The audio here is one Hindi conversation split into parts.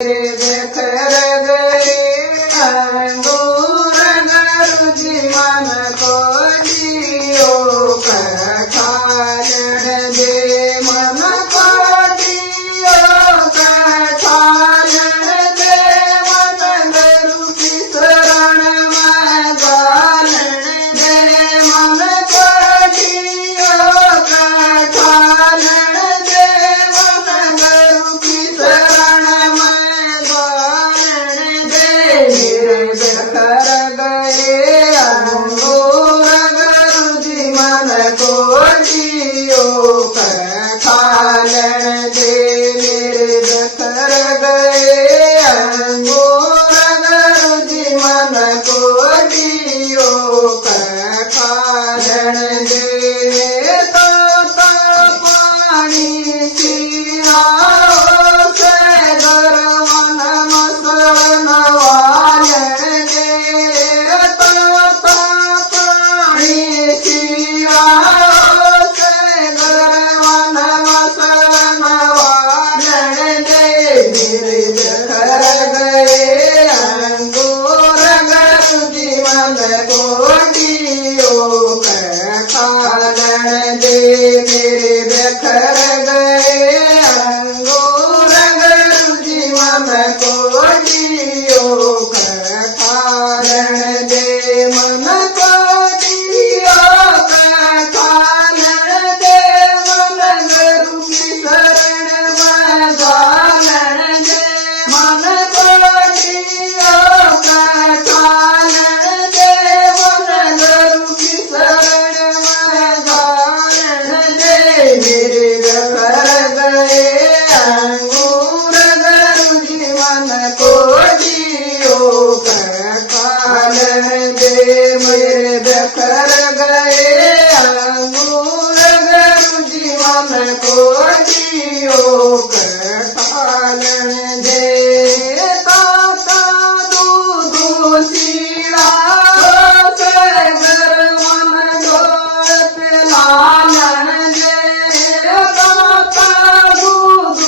बेखर गए अंगूर गुरु जी मन को दियो कर ठालन दे मन को दियो कर ठालन दे मन गुरु की शरण में गालन दे मन को दियो कर ठालन दे मन गुरु की शरण बेखर गए अंगूर गुरु जी मन को दियो कर ठालन दे मेरे बेखर गए अंगूर गुरु जी मन को दियो कर ठालन दे तो पानी सियाओ से गरवन मसन मेरे बेखर गए अंगूर गुरु जी मन को दियो कर ठालन दे मन को दियो कर ठालन दे मन गुरु की शरण में गालन दे मन को दियो कर ठालन दे मन गुरु की शरण में गालन दे मेरे बेखर गए अंगूर गुरु जी मन को दियो कर ठालन दे मेरे बेखर गए अंगूर गुरु जी मन को दियो कर ठालन दे ताता दूध सीड़ा से गरवन गोत लालन दे ताता दूध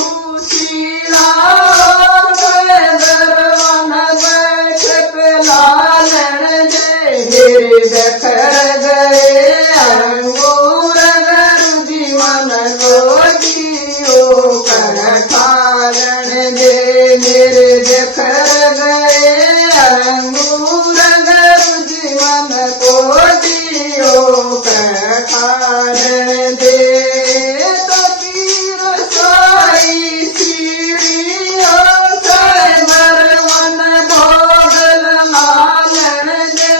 सीड़ा से गरवन बैठ पे लालन दे मेरे बेखर गए अंगूर गुरु जी मन को दियो कर ठालन दे मेरे बेखर गए अंगूर गुरु जी मन को दियो कर ठालन दे तो पीर साई सीढ़ियों से गरवन भोगल लालन दे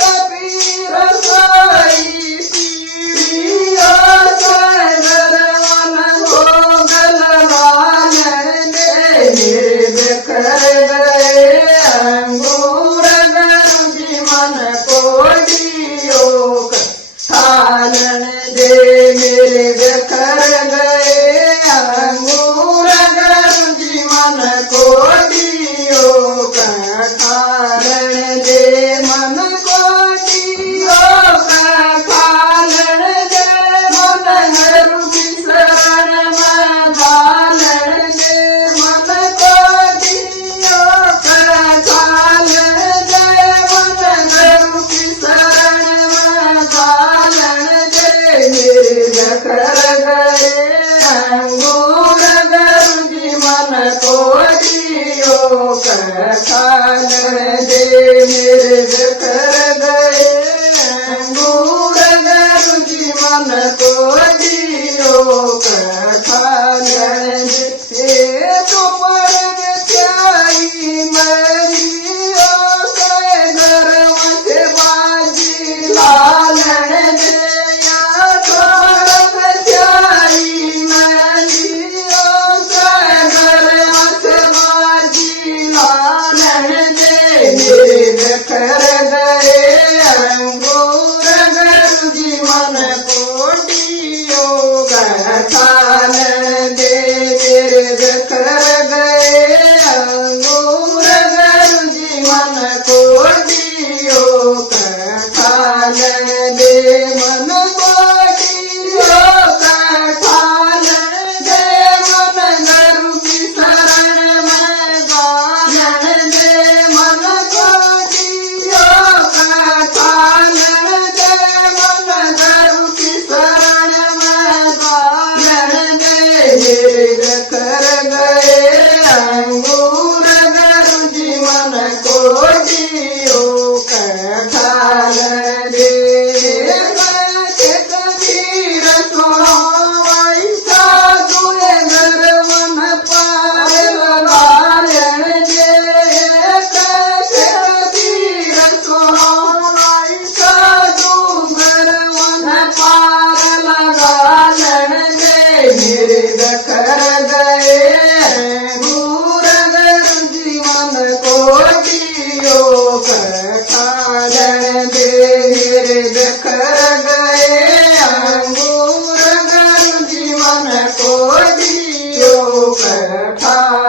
तो पीर साई सीढ़ियों से गरवन भोगल लालन दे मेरे बेखर गए अंगूर गुरु जी मन को दियो कर ठालन दे मेरे बेखर गए अंगूर गुरु जी मन को दियो कर ठालन दे मन को दियो कर ठालन दे मन गुरु की शरण में गालन दे मन को दियो कर ठालन दे मन गुरु की शरण में गालन दे मेरे बेखर गए अंगूर गुरु जी मन को दियो कर ठालन दे मेरे बेखर गए अंगूर गुरु जी मन को दियो कर ठालन दे तो पड़ प्याई मरियो से गरवन से बाजी लालन दे या छोड़ प्याई मरियो से गरवन से बाजी लालन दे मेरे बेखर गए बिखर गए अंगूर गरु जीवन को जियो कठाल दे कबीर सुनो वैसा दुए घर वन पार लगायण जे कबीर सुनो वैसा दूगर वन पार लगायण जे मेरे बिखर गए अंगूर गरु जीवन को जियो कठालन दे मेरे बिखर गए अंगूर गरु जीवन को जियो कठालन